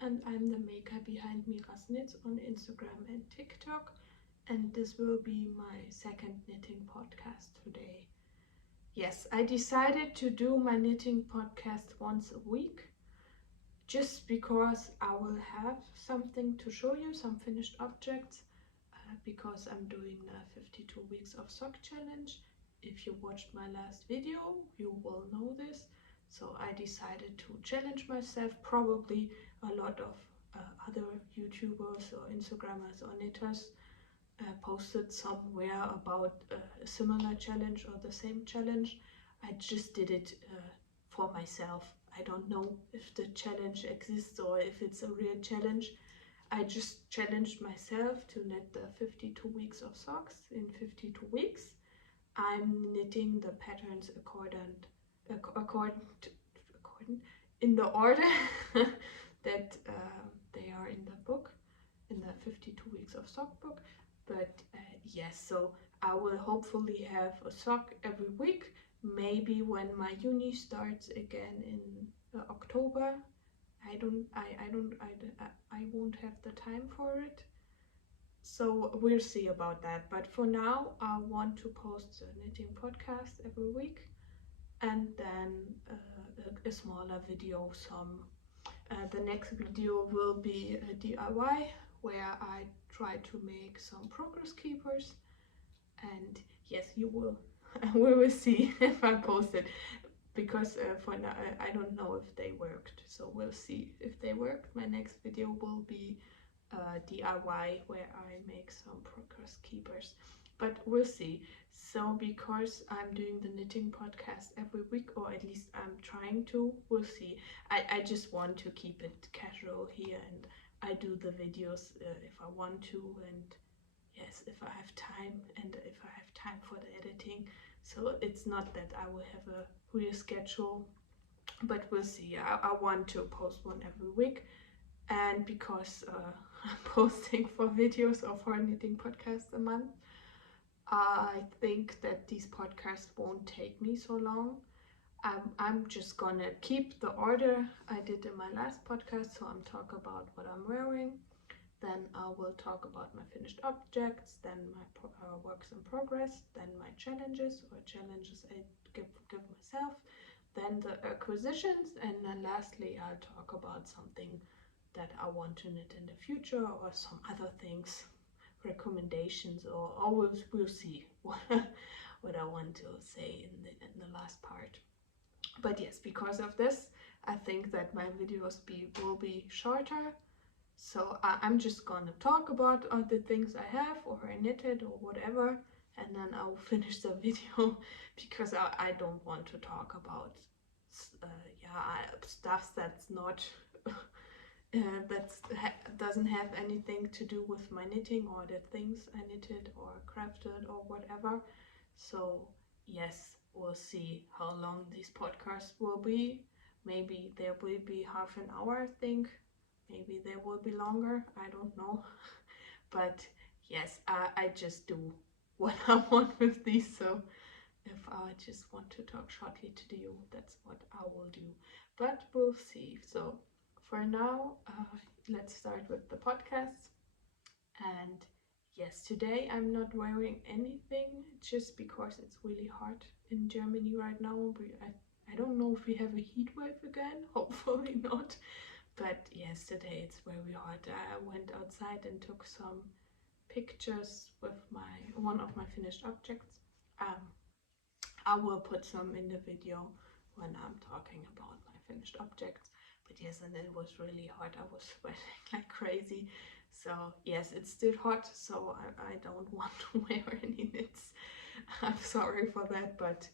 and I'm the maker behind Miras Knits on Instagram and TikTok, and this will be my second knitting podcast today. Yes, I decided to do my knitting podcast once a week just because I will have something to show you, some finished objects, because I'm doing the 52 weeks of sock challenge. If you watched my last video, you will know this. So I decided to challenge myself. Probably a lot of other YouTubers or Instagrammers or knitters posted somewhere about a similar challenge or the same challenge. I just did it for myself. I don't know if the challenge exists or if it's a real challenge. I just challenged myself to knit the 52 weeks of socks in 52 weeks. I'm knitting the patterns according in the order that they are in the book, in the 52 weeks of sock book. But yes, so I will hopefully have a sock every week. Maybe when my uni starts again in October. I won't have the time for it. So we'll see about that. But for now, I want to post a knitting podcast every week, and then a smaller video. The next video will be a DIY where I try to make some progress keepers. And yes, you will. We will see if I post it, because for now I don't know if they worked, so we'll see if they worked. My next video will be DIY where I make some progress keepers, but we'll see. So because I'm doing the knitting podcast every week, or at least I'm trying to, we'll see. I just want to keep it casual here, and I do the videos if I want to, and yes, if I have time, and if I have time for the editing. So it's not that I will have a real schedule, but we'll see. I want to post one every week, and because I'm posting 4 videos or 4 knitting podcasts a month, I think that these podcasts won't take me so long. I'm just gonna keep the order I did in my last podcast, so I'm talking about what I'm wearing. Then I will talk about my finished objects, then my works in progress, then my challenges I give myself, then the acquisitions, and then lastly I'll talk about something that I want to knit in the future, or some other things, recommendations, or we'll see what I want to say in the last part. But yes, because of this, I think that my videos will be shorter. So I'm just gonna talk about the things I have, or I knitted, or whatever, and then I'll finish the video, because I don't want to talk about stuff that's not doesn't have anything to do with my knitting, or the things I knitted or crafted or whatever. So yes, we'll see how long these podcasts will be. Maybe there will be half an hour, I think. Maybe they will be longer, I don't know. But yes, I just do what I want with these. So if I just want to talk shortly to you, that's what I will do. But we'll see. So for now, let's start with the podcast. And yes, today I'm not wearing anything, just because it's really hot in Germany right now. I don't know if we have a heat wave again, hopefully not. But yes, today it's very hot. I went outside and took some pictures with one of my finished objects. I will put some in the video when I'm talking about my finished objects. But yes, and it was really hot. I was sweating like crazy. So yes, it's still hot, so I don't want to wear any knits. I'm sorry for that, but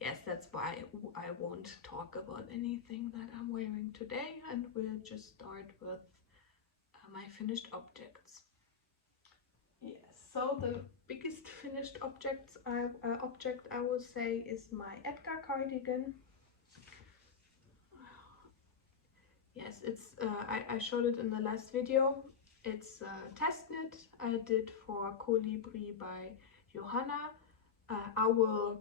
yes, that's why I won't talk about anything that I'm wearing today, and we'll just start with my finished objects. Yes, so the biggest finished object I will say is my Edgar cardigan. Yes, it's I showed it in the last video. It's a test knit I did for Colibri by Johanna. I will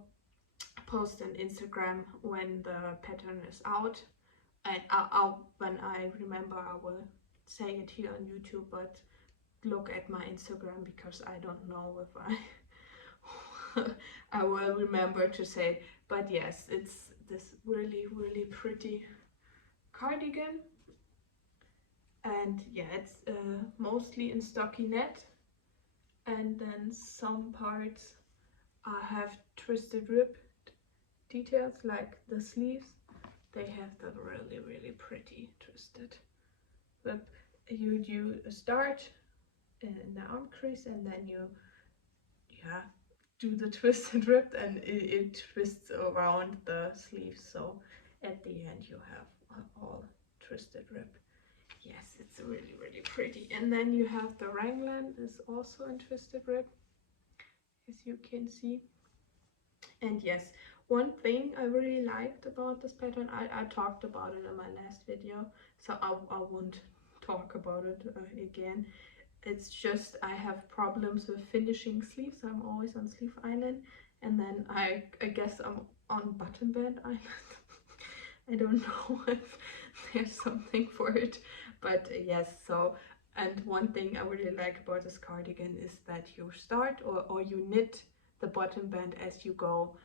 post on Instagram when the pattern is out. And when I remember, I will say it here on YouTube, but look at my Instagram because I don't know if I will remember to say it. But yes, it's this really, really pretty cardigan. And yeah, it's mostly in stockinette, and then some parts have twisted rib details, like the sleeves. They have the really, really pretty twisted rib. You start in the arm crease, and then you do the twisted rib, and it twists around the sleeves. So at the end you have all twisted rib. Yes, it's really, really pretty. And then you have the raglan is also in twisted rib, as you can see. And yes, one thing I really liked about this pattern, I talked about it in my last video, so I won't talk about it again. It's just I have problems with finishing sleeves. I'm always on sleeve island, and then I guess I'm on button band island. I don't know if there's something for it, but yes. So, and one thing I really like about this cardigan is that you start or you knit the bottom band as you go,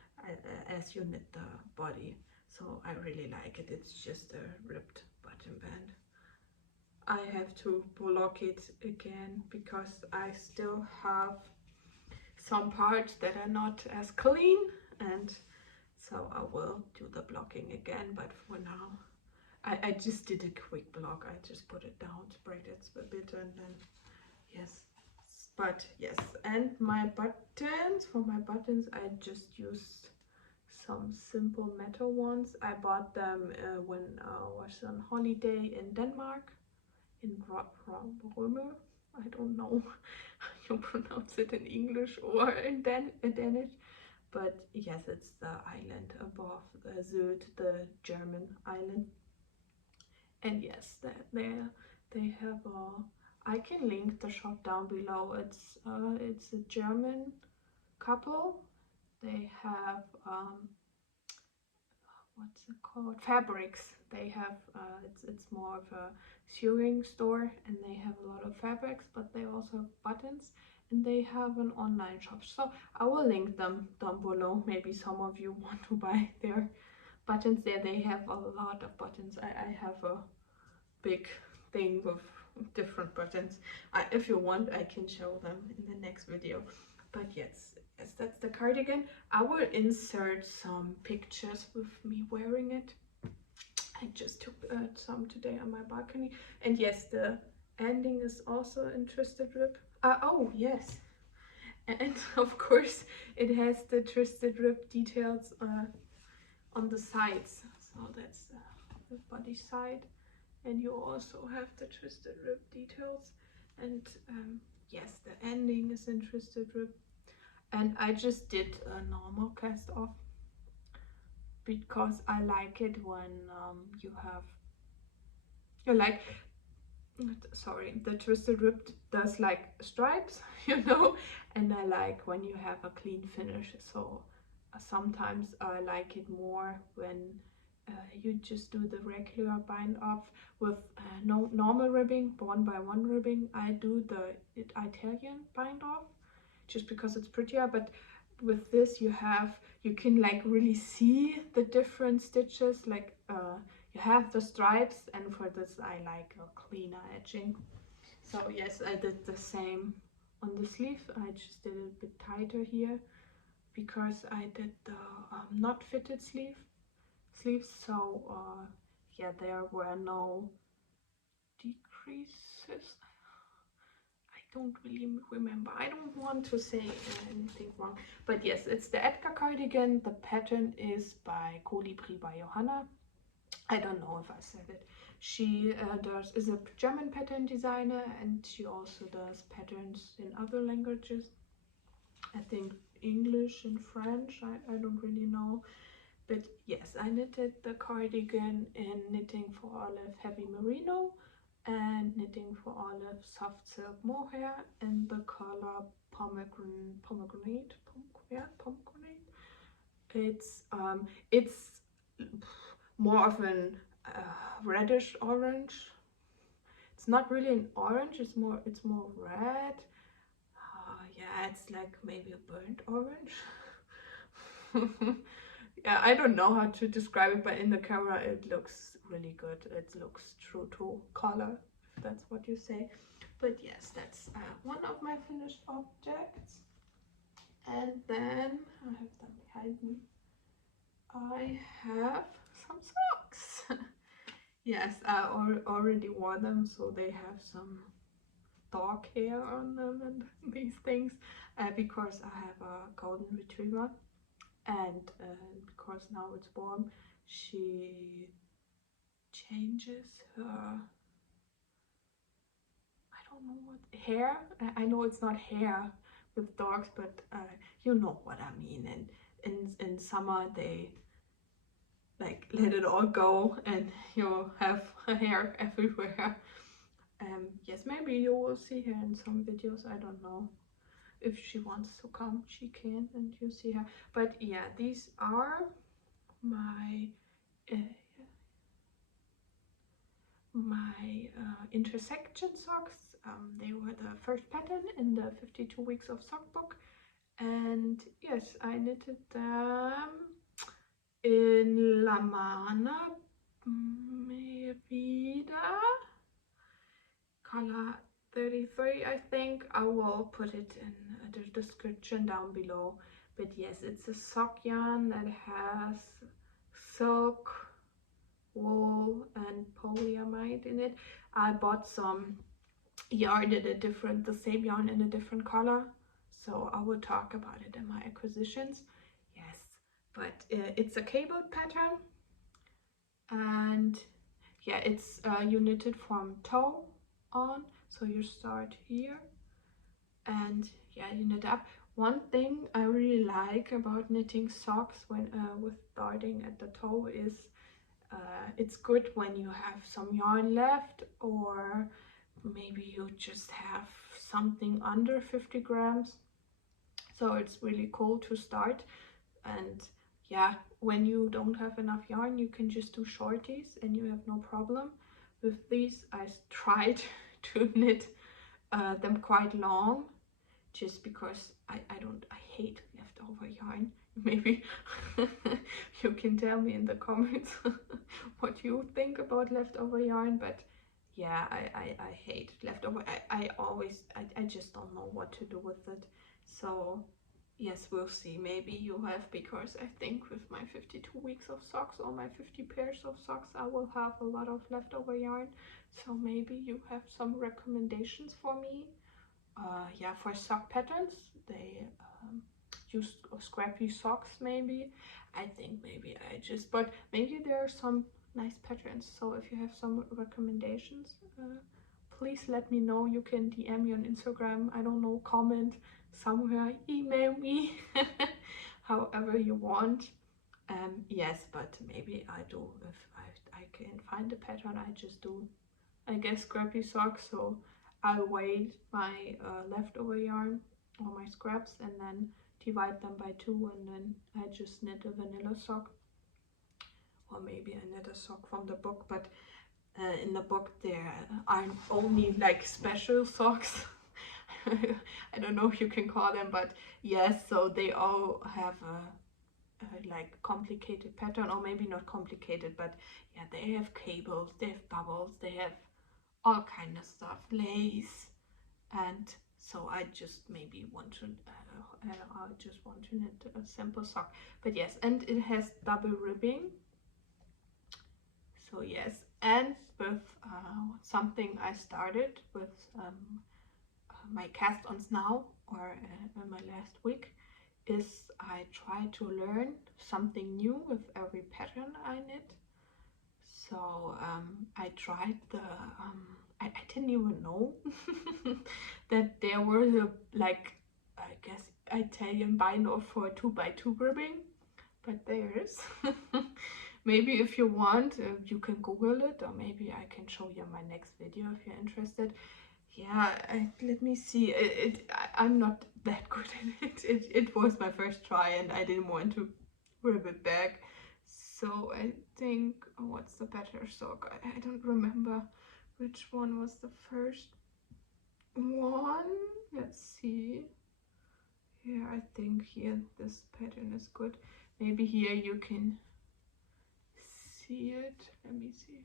as you knit the body. So I really like it. It's just a ribbed bottom band. I have to block it again because I still have some parts that are not as clean, and so I will do the blocking again. But for now I just did a quick block. I just put it down, sprayed it a bit, and then yes. But yes, and my buttons, for my buttons I just used some simple metal ones. I bought them when I was on holiday in Denmark, in Rømø. I don't know how you pronounce it in English or in Danish, but yes, it's the island above Zut, the German island. And yes, they have a. I can link the shop down below. It's a German couple. They have what's it called? Fabrics. They have it's more of a sewing store, and they have a lot of fabrics, but they also have buttons, and they have an online shop. So I will link them down below. Maybe some of you want to buy their buttons there. They have a lot of buttons. I have a big thing with different buttons. If you want, I can show them in the next video. But yes, that's the cardigan. I will insert some pictures with me wearing it. I just took some today on my balcony. And yes, the ending is also in twisted rib. Oh yes, and of course it has the twisted rib details on the sides. So that's the body side, and you also have the twisted rib details. And yes, the ending is in twisted rib. And I just did a normal cast off because I like it when you have like, sorry, the twisted rib does like stripes, you know, and I like when you have a clean finish. So sometimes I like it more when you just do the regular bind off with no normal ribbing, one by one ribbing. I do the Italian bind off just because it's prettier, but with this you can like really see the different stitches, like you have the stripes, and for this I like a cleaner edging. So yes, I did the same on the sleeve. I just did it a bit tighter here because I did the not fitted sleeves, so yeah, there were no decreases. I don't really remember. I don't want to say anything wrong, but yes, it's the Edgar cardigan. The pattern is by Colibri by Johanna. I don't know if I said it. She is a German pattern designer, and she also does patterns in other languages. I think English and French. I don't really know. But yes, I knitted the cardigan in Knitting for Olive Heavy Merino and Knitting for Olive Soft Silk Mohair in the color pomegranate. It's more of an reddish orange. It's not really an orange, it's more red. Yeah, it's like maybe a burnt orange. Yeah, I don't know how to describe it, but in the camera it looks really good. It looks true to color, if that's what you say. But yes, that's one of my finished objects. And then I have them behind me. I have some socks. Yes, I already wore them, so they have some dog hair on them and these things, because I have a golden retriever, and because now it's warm, she changes her, I don't know what, hair. I know it's not hair with dogs, but you know what I mean. And in summer they like let it all go, and you have hair everywhere. Yes, maybe you will see her in some videos. I don't know. If she wants to come, she can, and you see her. But yeah, these are my intersection socks. They were the first pattern in the 52 weeks of sock book, and yes, I knitted them in La Mana Merida color 33, I think. I will put it in the description down below. But yes, it's a sock yarn that has silk, wool and polyamide in it. I bought some yarn in the same yarn in a different color, so I will talk about it in my acquisitions. Yes, but it's a cabled pattern, and yeah, it's you knit it from toe on, so you start here and yeah, you knit up. One thing I really like about knitting socks when with starting at the toe is it's good when you have some yarn left, or maybe you just have something under 50 grams, so it's really cool to start. And yeah, when you don't have enough yarn, you can just do shorties and you have no problem. With these, I tried to knit them quite long, just because I hate leftover yarn. Maybe you can tell me in the comments what you think about leftover yarn, but yeah, I hate leftover. I just don't know what to do with it. So yes, we'll see. Maybe you have, because I think with my 52 weeks of socks or my 50 pairs of socks, I will have a lot of leftover yarn. So maybe you have some recommendations for me. Yeah, for sock patterns, they use scrappy socks maybe. I think maybe but maybe there are some nice patterns. So if you have some recommendations, please let me know. You can DM me on Instagram, I don't know, comment somewhere, email me, however you want. Yes, but maybe I do, if I can find a pattern, I just do, I guess, scrappy socks. So I weigh my leftover yarn or my scraps and then divide them by 2, and then I just knit a vanilla sock, or maybe I knit a sock from the book. But in the book there aren't only like special socks. I don't know if you can call them, but yes, so they all have a like complicated pattern, or maybe not complicated, but yeah, they have cables, they have bubbles, they have all kind of stuff, lace, and so I just maybe want to I just want to knit a simple sock. But yes, and it has double ribbing. So yes, and with something I started with my cast-ons now, or in my last week, is I try to learn something new with every pattern I knit. So I tried the I didn't even know that there was a, like, I guess, Italian binder for 2x2 ribbing, but there is. Maybe if you want, you can Google it, or maybe I can show you in my next video if you're interested. Yeah, let me see. I'm not that good at it. It was my first try, and I didn't want to rib it back. So I think, what's the better sock? I don't remember which one was the first one. Let's see. Here, I think here this pattern is good. Maybe here you can see it. Let me see.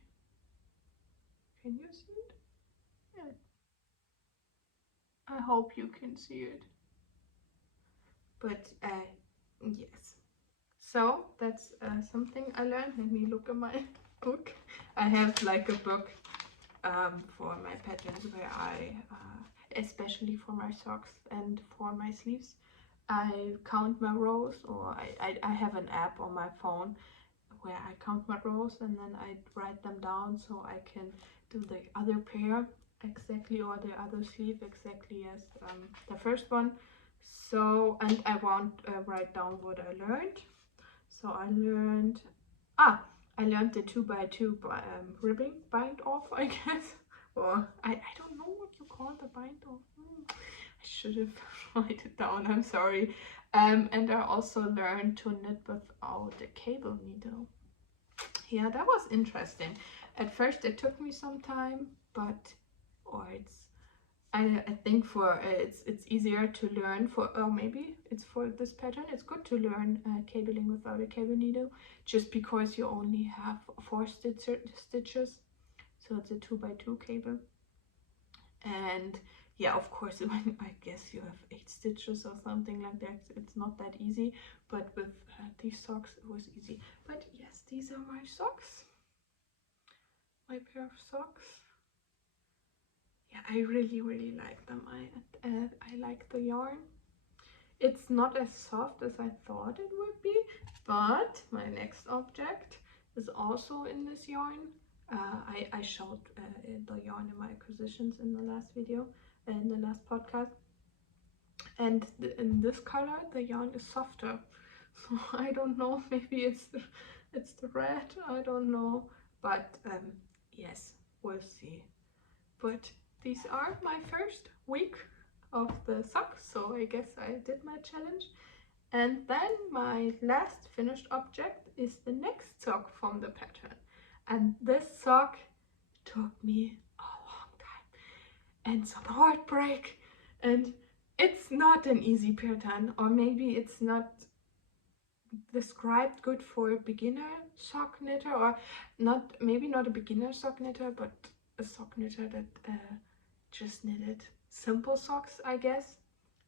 Can you see it? Yeah. I hope you can see it. But yes. So that's something I learned. Let me look at my book. I have like a book for my patterns where I, especially for my socks and for my sleeves, I count my rows, or I have an app on my phone where I count my rows and then I write them down so I can do the other pair exactly, or the other sleeve exactly as the first one. So, and I won't write down what I learned. So I learned, I learned the 2x2 ribbing bind off, I guess. Or I don't know what you call the bind off. I should have write it down, I'm sorry. And I also learned to knit without a cable needle. Yeah, that was interesting. At first it took me some time, but I think for it's easier to learn for, or maybe it's for this pattern, it's good to learn cabling without a cable needle, just because you only have 4 stitches, so it's a 2x2 cable. And yeah, of course, when I guess you have 8 stitches or something like that, it's not that easy, but with these socks it was easy. But yes, these are my socks, my pair of socks. Yeah, I really like them. I like the yarn. It's not as soft as I thought it would be, but my next object is also in this yarn. I showed the yarn in my acquisitions in the last video, in the last podcast. And in this color, the yarn is softer. So I don't know, maybe it's the red, I don't know. But yes, we'll see. But these are my first week of the socks, so I guess I did my challenge. And then my last finished object is the next sock from the pattern. And this sock took me a long time and some heartbreak. And it's not an easy pattern, or maybe it's not described good for a beginner sock knitter, or not, maybe not a beginner sock knitter, but a sock knitter that just knitted simple socks, I guess.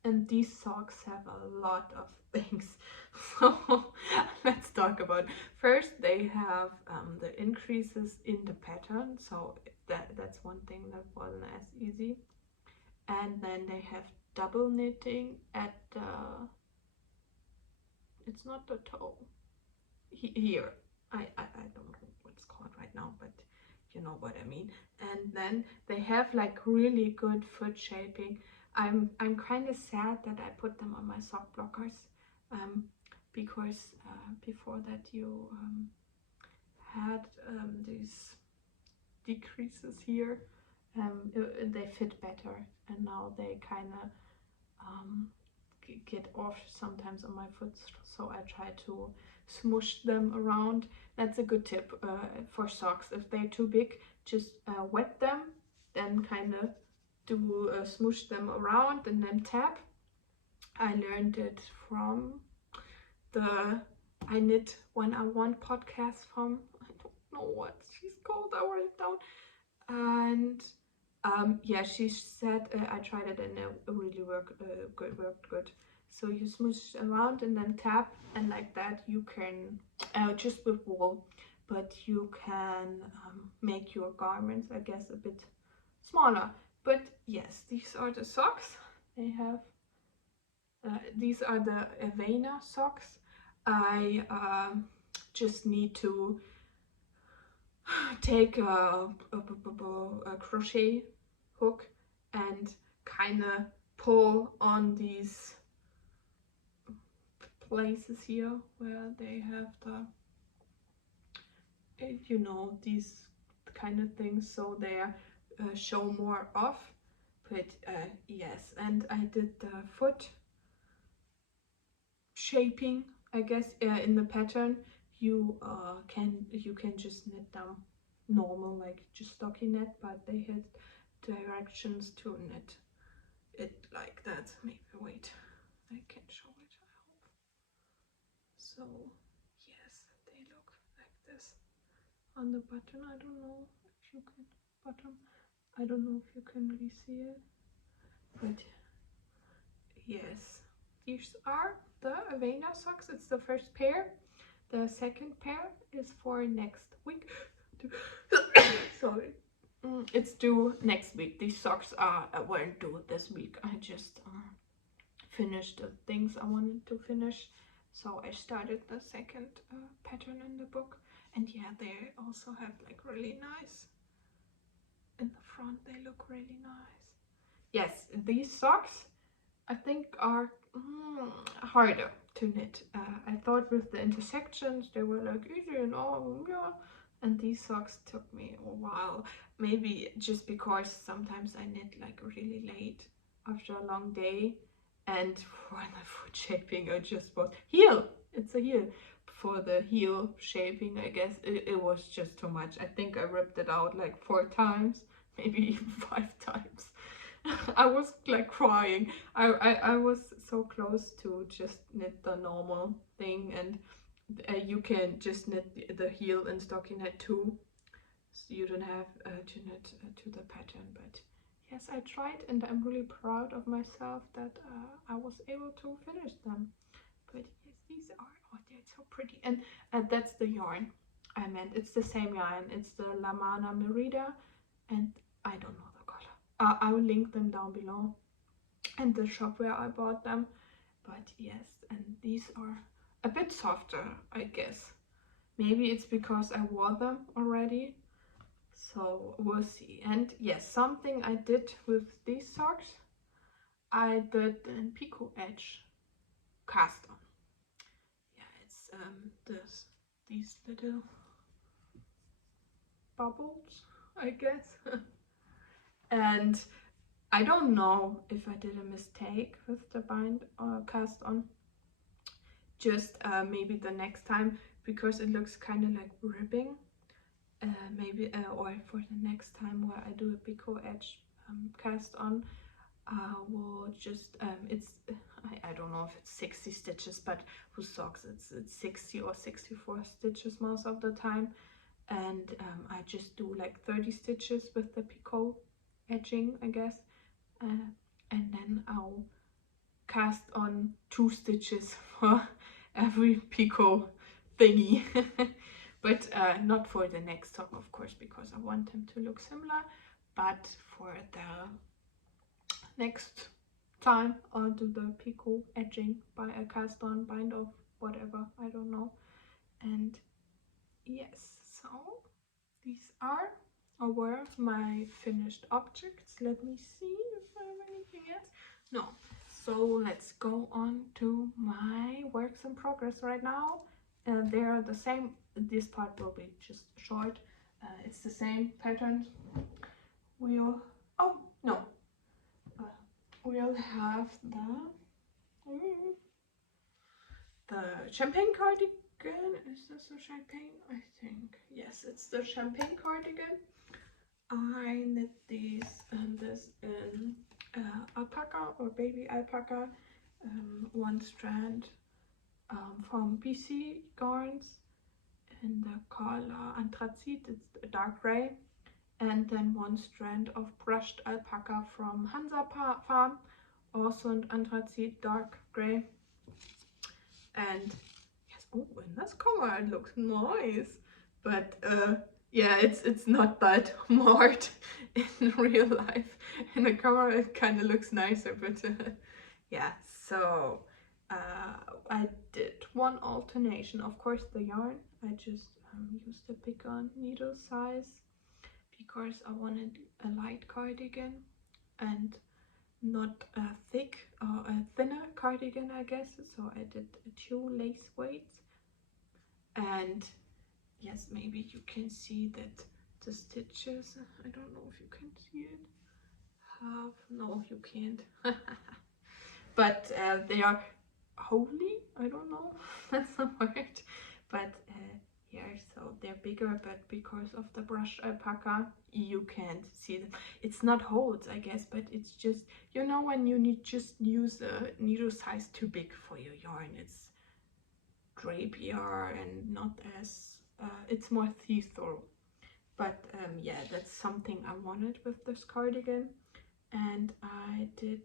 And these socks have a lot of things, so let's talk about it. First, they have the increases in the pattern, so that's one thing that wasn't as easy. And then they have double knitting at the, it's not the toe, here, I don't know what it's called right now, but you know what I mean. And then they have like really good foot shaping. I'm kind of sad that I put them on my sock blockers, because before that you had these decreases here. They fit better, and now they kind of get off sometimes on my foot, so I try to smoosh them around. That's a good tip for socks. If they're too big, just wet them, then kind of do smoosh them around and then tap. I learned it from the I Knit When I Want podcast from, I don't know what she's called, I wrote it down. And yeah, she said I tried it and it really worked good. So you smoosh around and then tap, and like that you can, just with wool, but you can make your garments, I guess, a bit smaller. But yes, these are the socks. They have, these are the Avena socks. I just need to take a crochet hook and kind of pull on these places here where they have the, you know, these kind of things, so they show more off. But yes, and I did the foot shaping, I guess, in the pattern. you can just knit them normal, like just stockinette, but they had directions to knit it like that. Maybe wait, I can show it, I hope. So yes, they look like this on the button. I don't know if you can bottom. I don't know if you can really see it, but yes, these are the Avena socks. It's the first pair. The second pair is for next week. Sorry. It's due next week. These socks weren't due this week. I just finished the things I wanted to finish. So I started the second pattern in the book. And yeah, they also have like really nice, in the front they look really nice. Yes, these socks I think are harder to knit. I thought with the intersections they were like easy and all, yeah. And these socks took me a while. Maybe just because sometimes I knit like really late after a long day, and for the foot shaping I just bought heel. It's a heel. For the heel shaping, I guess it was just too much. I think I ripped it out like 4 times, maybe even 5 times. I was like crying. I was so close to just knit the normal thing, and you can just knit the heel in stockinette too, so you don't have to knit to the pattern. But yes, I tried, and I'm really proud of myself that I was able to finish them. But yes, these are, oh, they're so pretty. And that's the yarn I meant. It's the same yarn. It's the Lamana Merida, and I don't know the color. I will link them down below and the shop where I bought them. But yes, and these are a bit softer, I guess. Maybe it's because I wore them already. So we'll see. And yes, something I did with these socks, I did an picot edge cast on. Yeah, it's these little bubbles, I guess. And I don't know if I did a mistake with the bind or cast on. Just maybe the next time, because it looks kind of like ribbing. Maybe or for the next time where I do a picot edge cast on, we'll just I don't know if it's 60 stitches, but with socks it's 60 or 64 stitches most of the time. And I just do like 30 stitches with the picot edging, I guess, and then I'll cast on 2 stitches for every picot thingy. But not for the next top, of course, because I want them to look similar. But for the next time I'll do the picot edging by a cast on, bind off, whatever, I don't know. And yes, so these are or were my finished objects. Let me see if I have anything else. No. So let's go on to my works in progress right now. They are the same. This part will be just short. It's the same patterns. We'll, oh no, we'll have the champagne cardigan. Is this a champagne? I think yes, it's the champagne cardigan. I knit this in alpaca or baby alpaca, 1 strand from BC Garns in the color anthracite, it's a dark gray, and then 1 strand of brushed alpaca from Hansa Farm, also an anthracite dark gray. And yes, oh, in this color it looks nice, but yeah, it's not that marked in real life. In the camera it kind of looks nicer, but yeah, so I did 1 alternation. Of course, the yarn I just used a bigger needle size because I wanted a light cardigan and not a thick or a thinner cardigan, I guess. So I did 2 lace weights. And yes, maybe you can see that the stitches, I don't know if you can see it, no, you can't. But they are holy, I don't know, that's the word, But yeah, so they're bigger, but because of the brushed alpaca, you can't see them. It's not holes, I guess, but it's just, you know, when you just use a needle size too big for your yarn, it's drapier and not as, it's more see-through. But yeah, that's something I wanted with this cardigan. And I did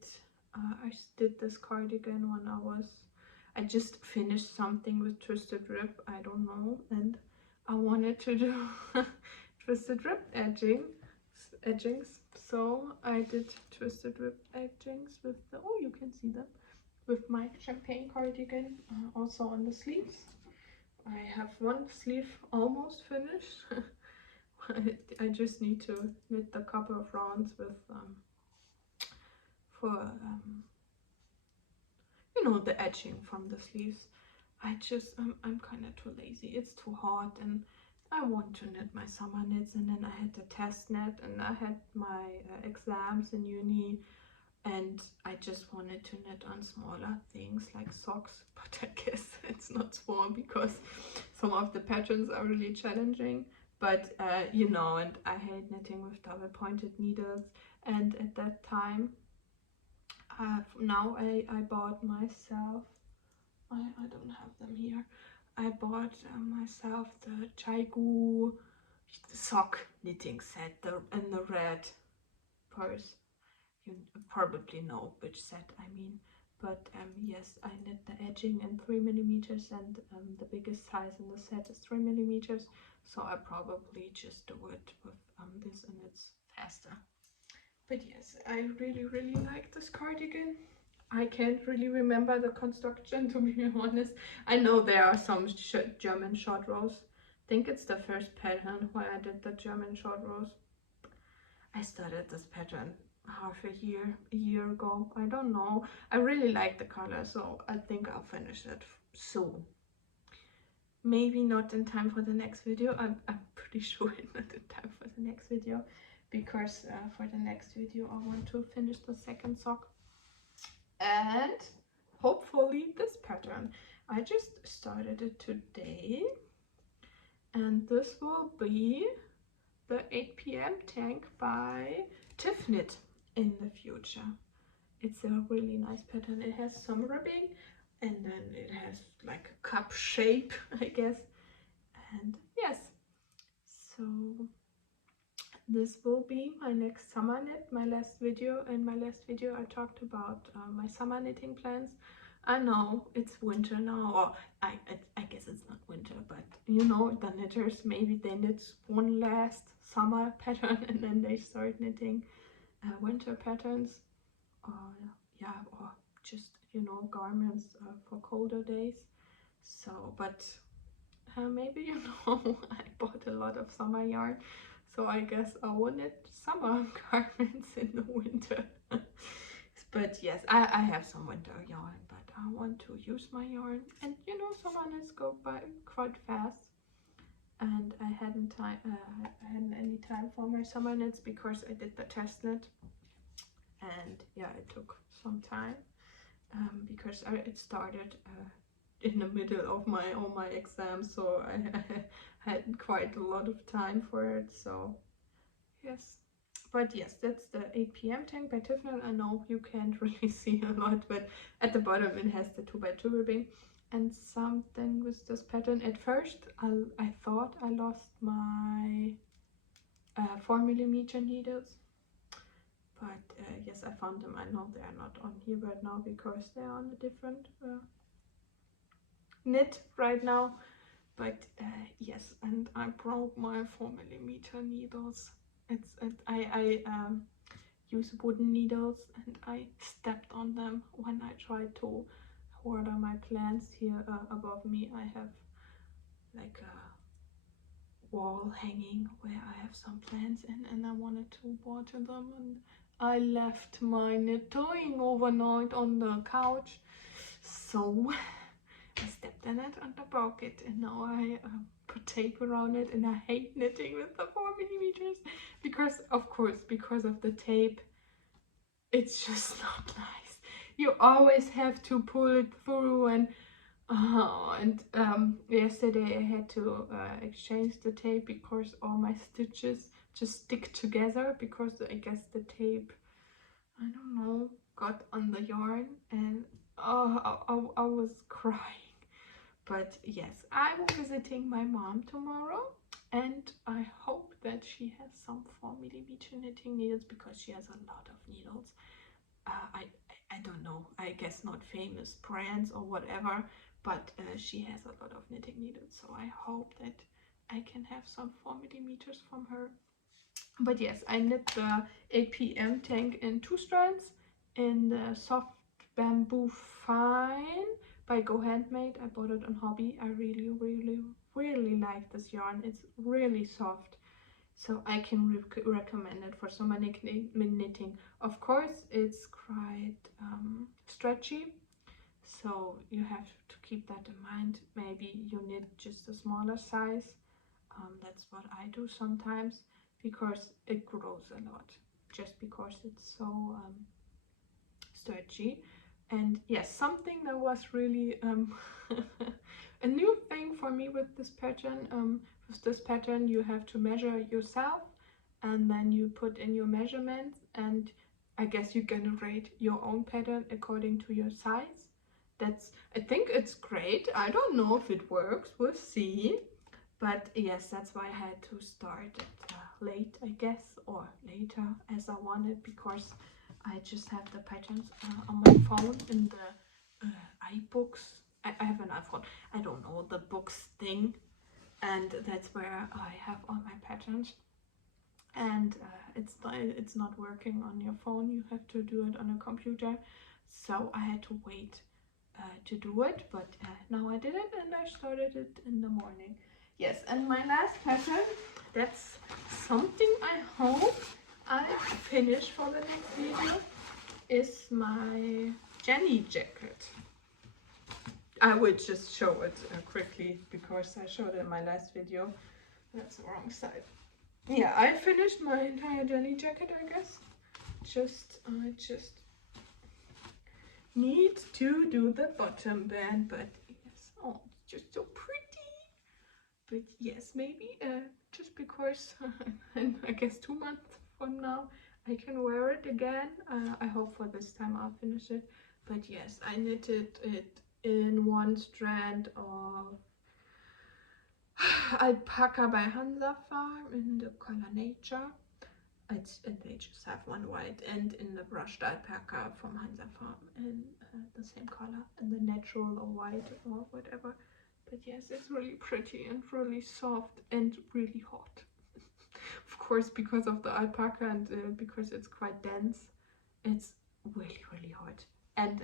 this cardigan when I just finished something with twisted rib, I don't know, and I wanted to do twisted rib edgings, so I did twisted rib edgings with the, oh, you can see them, with my champagne cardigan, also on the sleeves. I have one sleeve almost finished. I just need to knit a couple of rounds with for you know, the edging from the sleeves. I'm kind of too lazy. It's too hot, and I want to knit my summer knits. And then I had the test knit, and I had my exams in uni, and I just wanted to knit on smaller things like socks. But I guess it's not small because some of the patterns are really challenging. But you know, and I hate knitting with double pointed needles. And at that time, now I bought myself, I don't have them here, I bought myself the Chaigu sock knitting set, in the red purse. You probably know which set I mean. But yes, I knit the edging in 3mm, and the biggest size in the set is 3mm, so I probably just do it with this, and it's faster. But yes, I really like this cardigan. I can't really remember the construction, to be honest. I know there are some German short rows. I think it's the first pattern where I did the German short rows. I started this pattern a year ago. I don't know. I really like the color, so I think I'll finish it soon. Maybe not in time for the next video. I'm pretty sure not in time for the next video, because for the next video I want to finish the second sock and hopefully this pattern. I just started it today, and this will be the 8 p.m. tank by Tiffknit in the future. It's a really nice pattern. It has some ribbing, and then it has like a cup shape, I guess. And yes, so this will be my next summer knit, my last video. In my last video I talked about my summer knitting plans. I know it's winter now, or I guess it's not winter, but you know, the knitters, maybe they knit one last summer pattern and then they start knitting winter patterns, or yeah, or just, you know, garments for colder days. So, but maybe, you know, I bought a lot of summer yarn, so I guess I will knit summer garments in the winter. But yes, I have some winter yarn, but I want to use my yarn, and you know, summer knits go by quite fast, and I hadn't any time for my summer knits because I did the test knit, and yeah, it took some time because it started in the middle of all my exams, so I had quite a lot of time for it. So yes, but yes, that's the 8 p.m. tank by Tiffknit. I know you can't really see a lot, but at the bottom it has the 2x2 ribbing. And something with this pattern, at first I thought I lost my 4mm needles, but yes, I found them. I know they are not on here right now because they are on a different knit right now. But yes, and I broke my 4mm needles. I use wooden needles, and I stepped on them when I tried to water my plants. Here above me I have like a wall hanging where I have some plants in, and I wanted to water them, and I left my knitting overnight on the couch, so I stepped in it and I broke it, and now I put tape around it, and I hate knitting with the 4mm because, of course, because of the tape, it's just not nice. You always have to pull it through, and Oh, and yesterday I had to exchange the tape because all my stitches just stick together because I guess the tape, I don't know, got on the yarn, and I was crying. But yes, I'm visiting my mom tomorrow, and I hope that she has some 4mm knitting needles because she has a lot of needles. I don't know, I guess not famous brands or whatever, but she has a lot of knitting needles, so I hope that I can have some 4mm from her. But yes, I knit the 8 p.m. tank in 2 strands in the soft bamboo fine by Go Handmade. I bought it on Hobbii. I really like this yarn. It's really soft, so I can recommend it for summer knitting. Of course, it's quite stretchy, so you have to keep that in mind. Maybe you knit just a smaller size. That's what I do sometimes because it grows a lot, just because it's so stretchy. And yes, something that was really a new thing for me with this pattern. With this pattern, you have to measure yourself, and then you put in your measurements, and I guess you generate your own pattern according to your size. I think it's great. I don't know if it works. We'll see. But yes, that's why I had to start it late, I guess, or later as I wanted, because I just have the patterns on my phone in the iBooks. I have an iPhone. I don't know, the books thing, and that's where I have all my patterns. And it's not working on your phone. You have to do it on a computer. So I had to wait to do it, but now I did it, and I started it in the morning. Yes, and my last pattern, that's something I hope I finish for the next video, is my Jenny jacket. I will just show it quickly because I showed it in my last video. That's the wrong side. Yeah, I finished my entire Jenny jacket, I guess. I just need to do the bottom band, but yes, oh, it's just so pretty. But yes, maybe just because I guess 2 months from now I can wear it again. I hope for this time I'll finish it. But yes, I knitted it in 1 strand of Alpaca by Hansa Farm in the color Nature. They just have 1 white, and in the brushed alpaca from Hansa Farm in the same color, in the natural or white or whatever. But yes, it's really pretty and really soft and really hot. Of course, because of the alpaca and because it's quite dense, it's really hot. And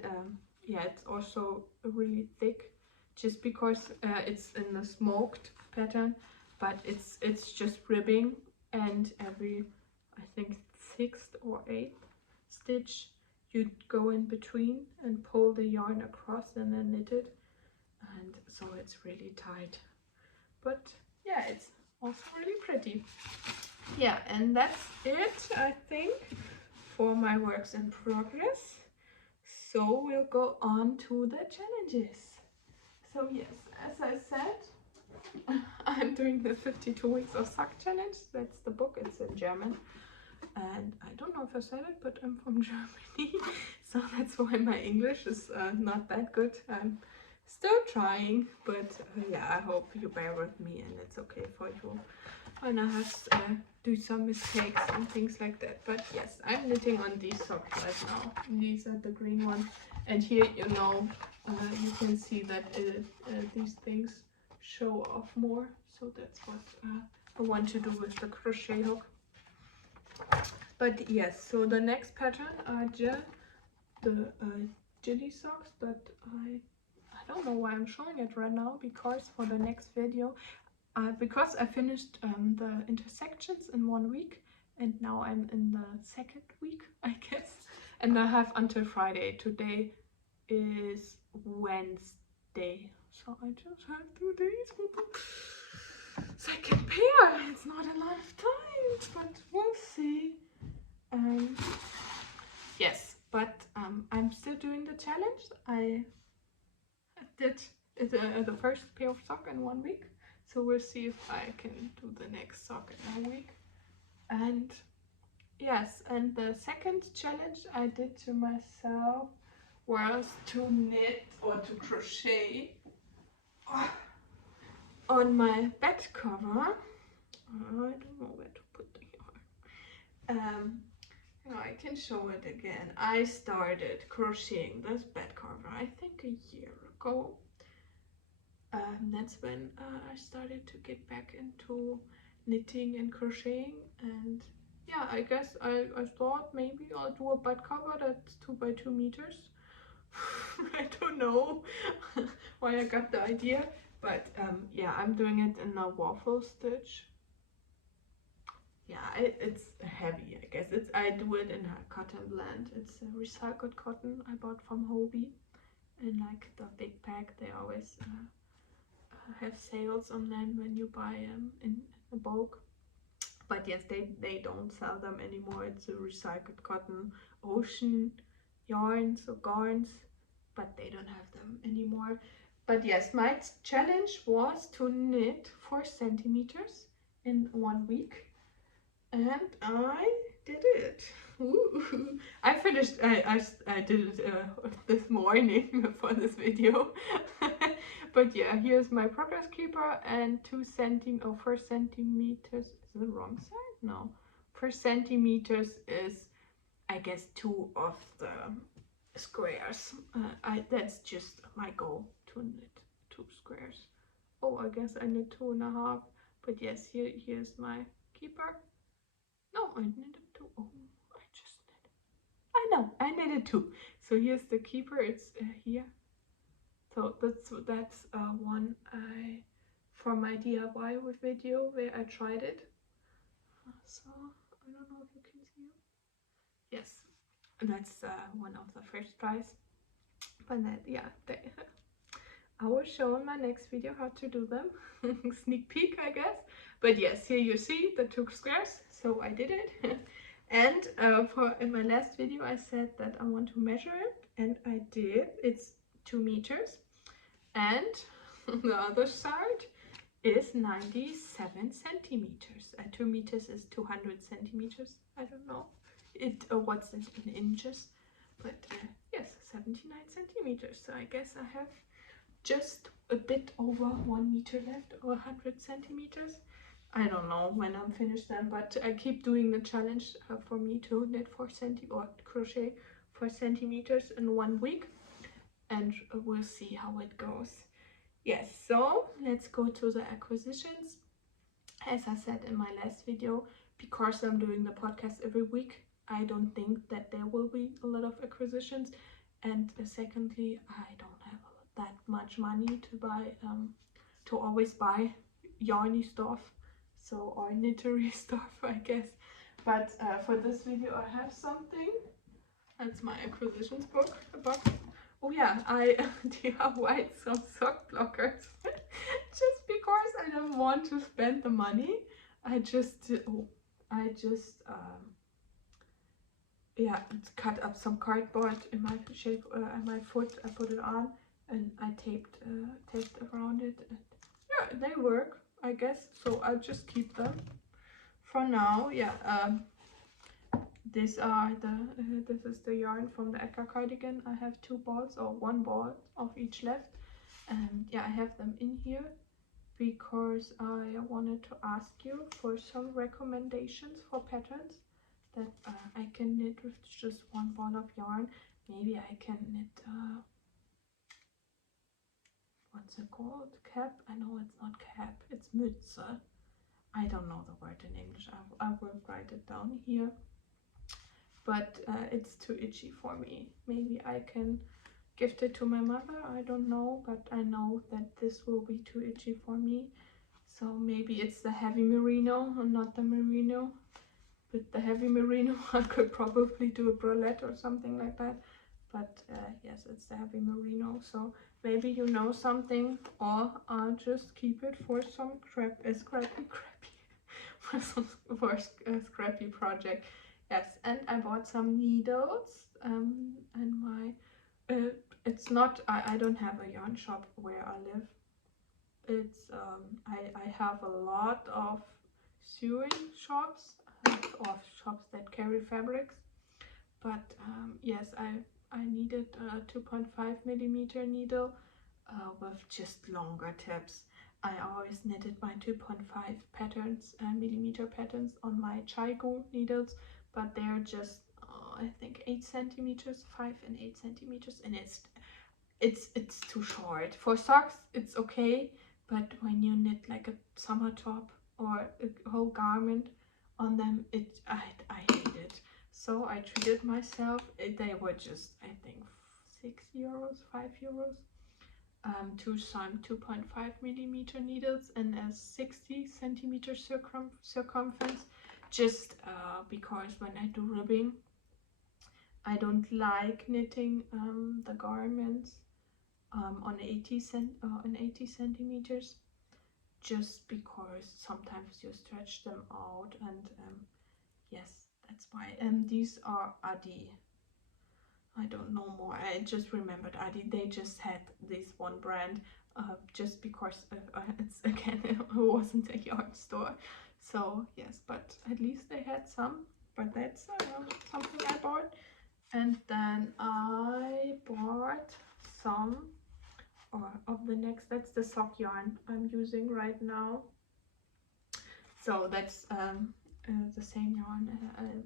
yeah, it's also really thick, just because it's in the smoked pattern, but it's just ribbing, and every, I think, 6th or 8th stitch you go in between and pull the yarn across and then knit it, and so it's really tight. But yeah, it's also really pretty. Yeah, and that's it, I think, for my works in progress. So we'll go on to the challenges. So yes, as I said, I'm doing the 52 weeks of sock challenge. That's the book, it's in German. And I don't know if I said it, but I'm from Germany. So that's why my English is not that good. I'm still trying, but yeah, I hope you bear with me and it's okay for you when I have do some mistakes and things like that. But yes, I'm knitting on these socks right now. These are the green ones, and here you can see that these things show off more, so that's what I want to do with the crochet hook. But yes, so the next pattern are the jelly socks that I don't know why I'm showing it right now, because for the next video, because I finished the intersections in 1 week, and now I'm in the 2nd week, I guess, and I have until Friday. Today is Wednesday, so I just have 2 days for the 2nd pair. It's not a lot of time, but we'll see. Yes, but I'm still doing the challenge. I did the first pair of sock in 1 week. So we'll see if I can do the next sock in a week. And yes, and the second challenge I did to myself was to knit or to crochet on my bed cover. I don't know where to put the yarn. I can show it again. I started crocheting this bed cover, I think a year ago. That's when I started to get back into knitting and crocheting, and yeah, I guess I thought maybe I'll do a bed cover that's 2 by 2 meters. I don't know why I got the idea, but yeah, I'm doing it in a waffle stitch. Yeah, it's heavy, I guess. I do it in a cotton blend. It's a recycled cotton I bought from Hobbii. And like the big pack, they always have sales on them when you buy them in a bulk. But yes, they don't sell them anymore. It's a recycled cotton ocean yarns or garns, but they don't have them anymore. But yes, my challenge was to knit 4 centimeters in 1 week. And I did it. Ooh. I finished. I did it this morning for this video. But yeah, here's my progress keeper and 4 centimeters. Is it the wrong side? No, 4 centimeters is, I guess, 2 of the squares. That's just my goal, to knit 2 squares. Oh, I guess I knit 2.5. But yes, here's my keeper. No, I knitted 2. Oh, I just knitted. I know, I knitted 2. So here's the keeper. It's here. So that's one for my DIY with video where I tried it. So I don't know if you can see it. Yes, that's one of the first tries. But yeah, I will show in my next video how to do them. Sneak peek, I guess. But yes, here you see the 2 squares. So I did it. And in my last video I said that I want to measure it, and I did. It's 2 meters, and the other side is 97 centimeters. 2 meters is 200 centimeters. I don't know what's it in inches, but yes, 79 centimeters. So I guess I have just a bit over 1 meter left, or 100 centimeters. I don't know when I'm finished then, but I keep doing the challenge for me to knit 4 or crochet 4 centimeters in 1 week, and we'll see how it goes. Yes, so let's go to the acquisitions. As I said in my last video, because I'm doing the podcast every week, I don't think that there will be a lot of acquisitions, and secondly, I don't have that much money to buy to always buy yarny stuff, so, or knittery stuff, I guess. But for this video I have something. That's my acquisitions book. Oh yeah, I DIY'd some sock blockers. Just because I don't want to spend the money. Yeah, cut up some cardboard in my shape, my foot. I put it on and I taped around it. And yeah, they work, I guess. So I'll just keep them for now. Yeah. This is the yarn from the Edgar Cardigan. I have 2 balls, or 1 ball of each left, and yeah, I have them in here because I wanted to ask you for some recommendations for patterns that I can knit with just 1 ball of yarn. Maybe I can knit what's it called? Cap? I know it's not cap, it's Mütze. I don't know the word in English. I will write it down here. But it's too itchy for me. Maybe I can gift it to my mother. I don't know, but I know that this will be too itchy for me. So maybe it's the heavy merino and not the merino. With the heavy merino, I could probably do a bralette or something like that. But yes, it's the heavy merino. So maybe you know something, or I'll just keep it for some scrappy project. Yes, and I bought some needles and my It's not, I don't have a yarn shop where I live. It's I have a lot of sewing shops, or shops that carry fabrics, but yes, I needed a 2.5 millimeter needle with just longer tips. I always knitted my 2.5 patterns, millimeter patterns on my Chaigu needles, but they're just I think 8 centimeters, 5 and 8 centimeters, and it's too short. For socks it's okay, but when you knit like a summer top or a whole garment on them, I hate it. So I treated myself. They were just, I think, €6, €5, to some 2.5 millimeter needles and a 60 centimeter circumference, just because when I do ribbing, I don't like knitting the garments on 80 centimeters, just because sometimes you stretch them out, and yes, that's why. And these are Adi. I don't know more. I just remembered Adi. They just had this one brand, just because it's again it wasn't a yarn store. So yes, but at least they had some. But that's something I bought. And then I bought some of the next. That's the sock yarn I'm using right now. So that's the same yarn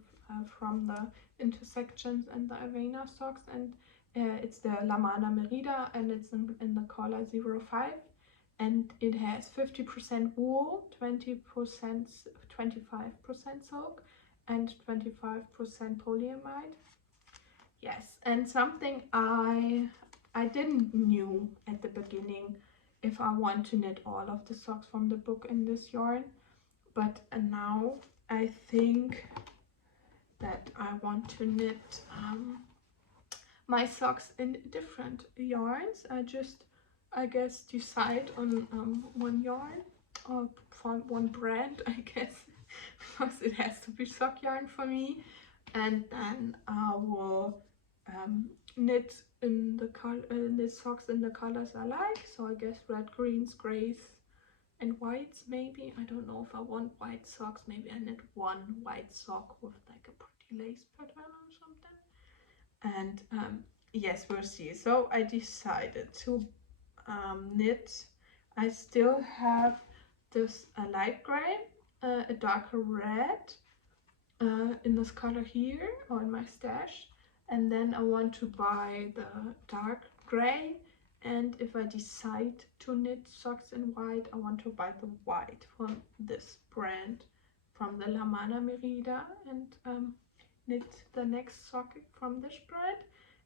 from the intersections and the Avena socks, and it's the La Mana Merida, and it's in the color 05, and it has 50% wool, 20%, 25% silk, and 25% polyamide. Yes, and something I didn't knew at the beginning, if I want to knit all of the socks from the book in this yarn, but now I think that I want to knit my socks in different yarns. I guess decide on one yarn or from one brand, I guess, because it has to be sock yarn for me, and then I will knit in the knit socks in the colors I like. So I guess red, greens, grays, and whites maybe. I don't know if I want white socks. Maybe I knit one white sock with like a pretty lace pattern or something. And yes, we'll see. So I decided to knit. I still have this light gray, a darker red in this color here on my stash, and then I want to buy the dark gray, and if I decide to knit socks in white, I want to buy the white from this brand, from the La Mana Merida, and knit the next sock from this brand,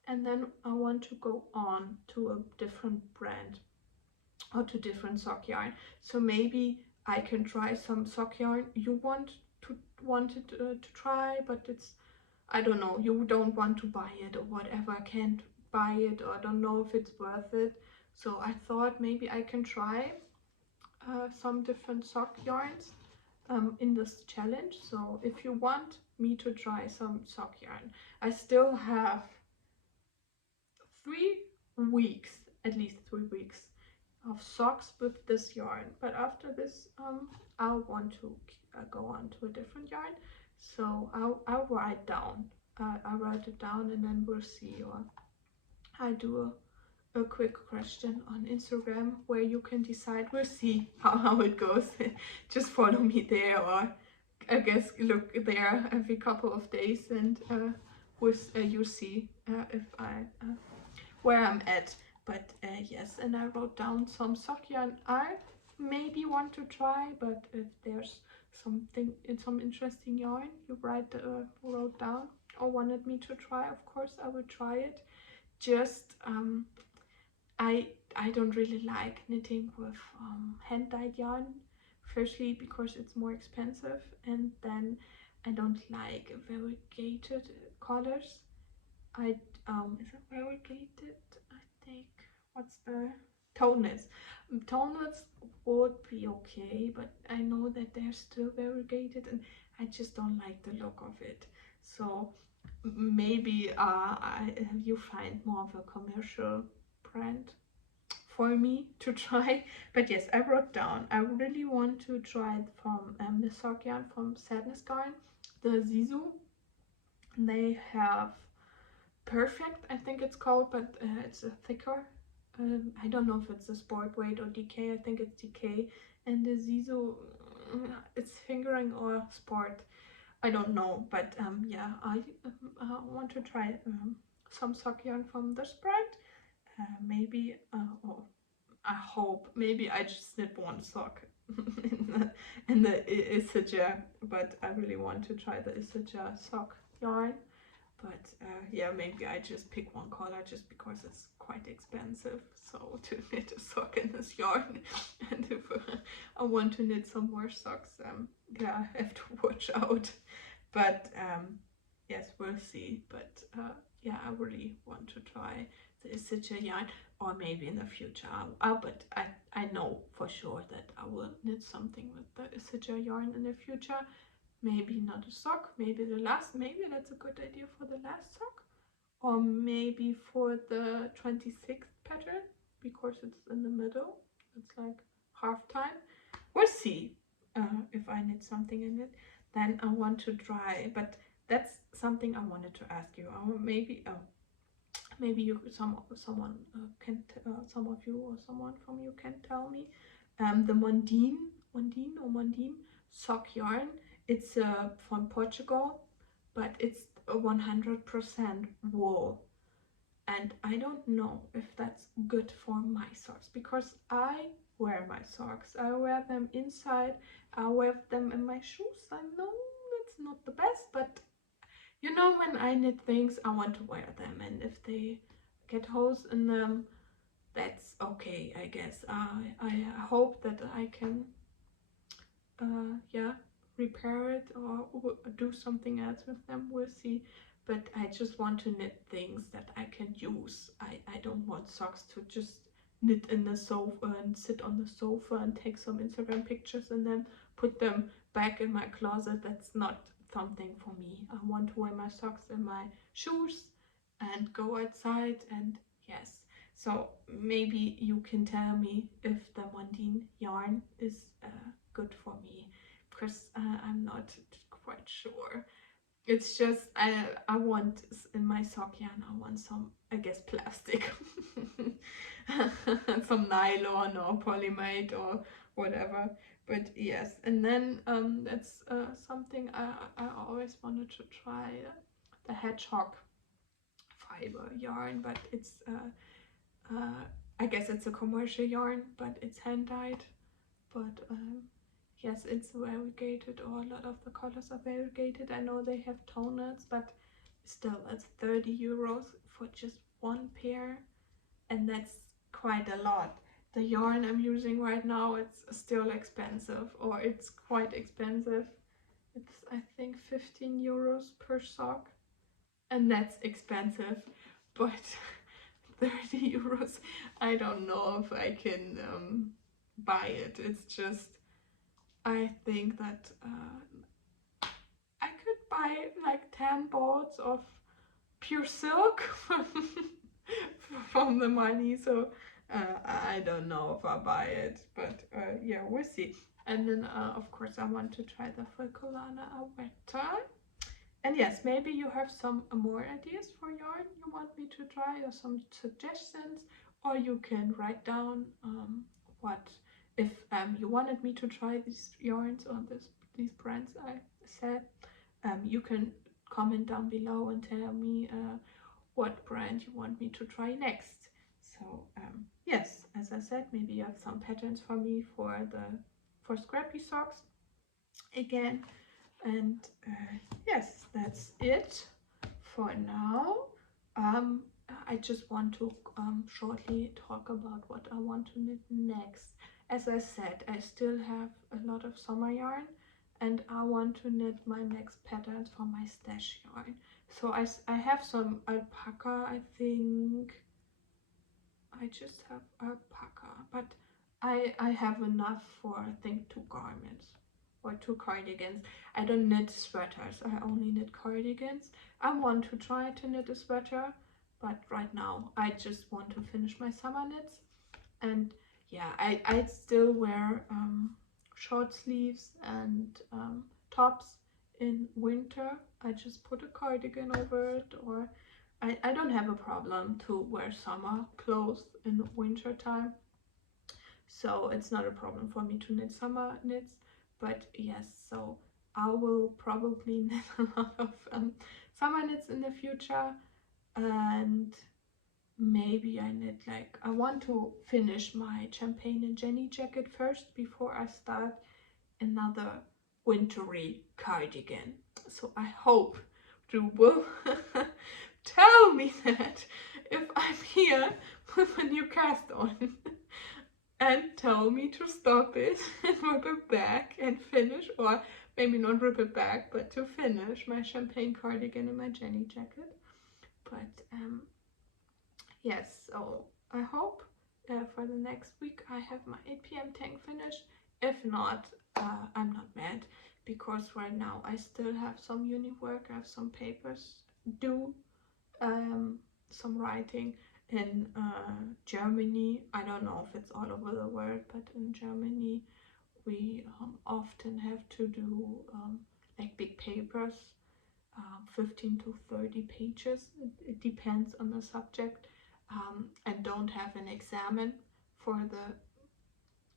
and then I want to go on to a different brand or to different sock yarn. So maybe I can try some sock yarn you wanted to try, but it's, I don't know, you don't want to buy it or whatever, can't buy it, or don't know if it's worth it. So I thought maybe I can try some different sock yarns in this challenge. So if you want me to try some sock yarn, I still have 3 weeks, at least 3 weeks of socks with this yarn, but after this I'll want to go on to a different yarn. So I'll write down, I'll write it down, and then we'll see, or I do a quick question on Instagram where you can decide. We'll see how it goes. Just follow me there, or I guess look there every couple of days, and you'll see if I where I'm at. But yes, and I wrote down some sock yarn I maybe want to try, but if there's something in some interesting yarn you wrote down or wanted me to try, of course I will try it. Just I don't really like knitting with hand-dyed yarn, firstly because it's more expensive, and then I don't like variegated colors. Is it variegated? I think, what's the toneless? Toneless would be okay, but I know that they're still variegated, and I just don't like the look of it. So maybe you find more of a commercial brand for me to try. But yes, I wrote down, I really want to try it from the sock yarn from Sadness Garden, the Zizu. They have Perfect, I think it's called, but it's a thicker. I don't know if it's a sport weight or DK. I think it's DK. And the Zizu, it's fingering or sport. I don't know, but yeah, I want to try some sock yarn from this brand. Maybe, or I hope, maybe I just knit one sock in the Isaja, but I really want to try the Isaja sock yarn. But yeah, maybe I just pick one color just because it's quite expensive. So to knit a sock in this yarn, and if I want to knit some more socks, yeah, I have to watch out. But yes, we'll see. But yeah, I really want to try the Isaja yarn, or maybe in the future. But I know for sure that I will knit something with the Isaja yarn in the future. Maybe not a sock, maybe the last, maybe that's a good idea for the last sock, or maybe for the 26th pattern, because it's in the middle, it's like half time. We'll see if I knit something in it. Then I want to try, but that's something I wanted to ask you. Maybe you, someone can, some of you or someone from you can tell me. The Mondine sock yarn. It's from Portugal, but it's 100% wool. And I don't know if that's good for my socks, because I wear my socks. I wear them inside. I wear them in my shoes. I know it's not the best, but you know, when I knit things, I want to wear them, and if they get holes in them, that's okay, I guess. I hope that I can, yeah, repair it or do something else with them. We'll see. But I just want to knit things that I can use. I don't want socks to just knit in the sofa and sit on the sofa and take some Instagram pictures and then put them back in my closet. That's not something for me. I want to wear my socks in my shoes and go outside, and yes. So maybe you can tell me if the Mondine yarn is good for me, because I'm not quite sure. It's just I want in my sock yarn, I want some, I guess, plastic, some nylon or polymate or whatever. But yes, and then that's something I always wanted to try, the hedgehog fiber yarn, but it's I guess it's a commercial yarn, but it's hand dyed. But yes, it's variegated, or a lot of the colors are variegated. I know they have toners, but still, that's 30 euros for just one pair, and that's quite a lot. The yarn I'm using right now, it's still expensive, or it's quite expensive. It's, I think, 15 euros per sock, and that's expensive, but 30 euros, I don't know if I can buy it. It's just, I think that I could buy like 10 balls of pure silk from the money, so I don't know if I buy it, but yeah, we'll see. And then of course I want to try the Folklana Awetta. And yes, maybe you have some more ideas for yarn you want me to try, or some suggestions, or you can write down what, if you wanted me to try these yarns or these brands I said. You can comment down below and tell me what brand you want me to try next. So yes, as I said, maybe you have some patterns for me for scrappy socks again. And yes, that's it for now. I just want to shortly talk about what I want to knit next. As I said, I still have a lot of summer yarn, and I want to knit my next patterns for my stash yarn. So I have some alpaca, I think. I just have alpaca, but I have enough for, I think, 2 garments or 2 cardigans. I don't knit sweaters, I only knit cardigans. I want to try to knit a sweater, but right now I just want to finish my summer knits. And yeah, I still wear short sleeves and tops in winter. I just put a cardigan over it, or I don't have a problem to wear summer clothes in winter time. So it's not a problem for me to knit summer knits. But yes, so I will probably knit a lot of summer knits in the future. And maybe I knit, like, I want to finish my Champagne and Jenny jacket first before I start another wintry cardigan. So I hope you will tell me that if I'm here with a new cast on and tell me to stop it and rip it back and finish, or maybe not rip it back, but to finish my Champagne cardigan and my Jenny jacket. But yes, so I hope for the next week I have my 8 p.m. tank finished. If not, I'm not mad, because right now I still have some uni work. I have some papers due, some writing in Germany. I don't know if it's all over the world, but in Germany we often have to do like big papers, 15 to 30 pages. It depends on the subject, and don't have an examen for the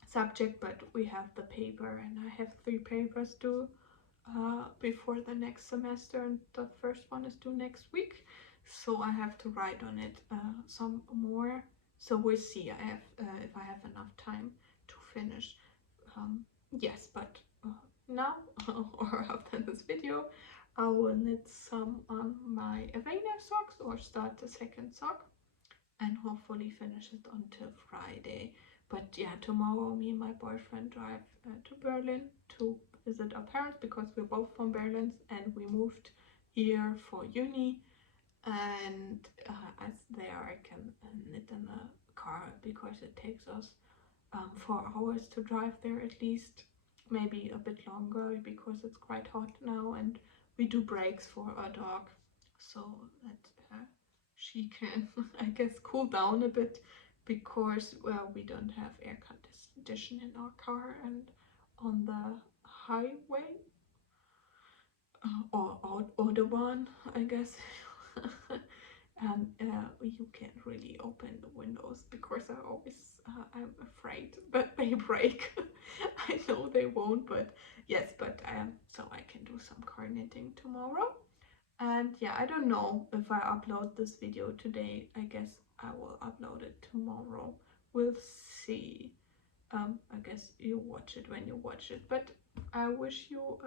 subject, but we have the paper, and I have 3 papers due before the next semester, and the first one is due next week, so I have to write on it some more. So we'll see if I have enough time to finish. Yes, but now or after this video I will knit some on my Avena socks, or start the second sock, and hopefully finish it until Friday. But yeah, tomorrow me and my boyfriend drive to Berlin to visit our parents, because we're both from Berlin and we moved here for uni. And as there I can knit in a car, because it takes us 4 hours to drive there at least, maybe a bit longer, because it's quite hot now, and we do breaks for our dog, so that she can I guess cool down a bit, because well, we don't have air condition in our car, and on the highway or Autobahn, I guess. And you can't really open the windows, because I'm afraid that they break. I know they won't, but yes, but so I can do some car knitting tomorrow. And yeah, I don't know if I upload this video today. I guess I will upload it tomorrow. We'll see. I guess you watch it when you watch it, but I wish you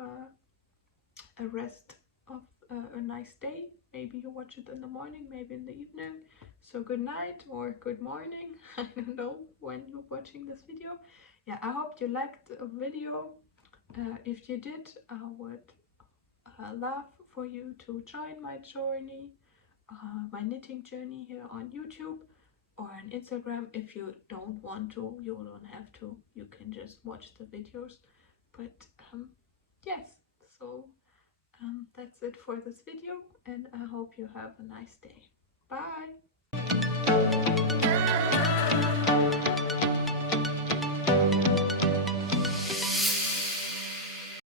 a rest of a nice day. Maybe you watch it in the morning, maybe in the evening. So good night or good morning. I don't know when you're watching this video. Yeah, I hope you liked the video. If you did, I would love for you to join my journey, my knitting journey here on YouTube or on Instagram. If you don't want to, you don't have to. You can just watch the videos. But yes, so that's it for this video, and I hope you have a nice day. Bye!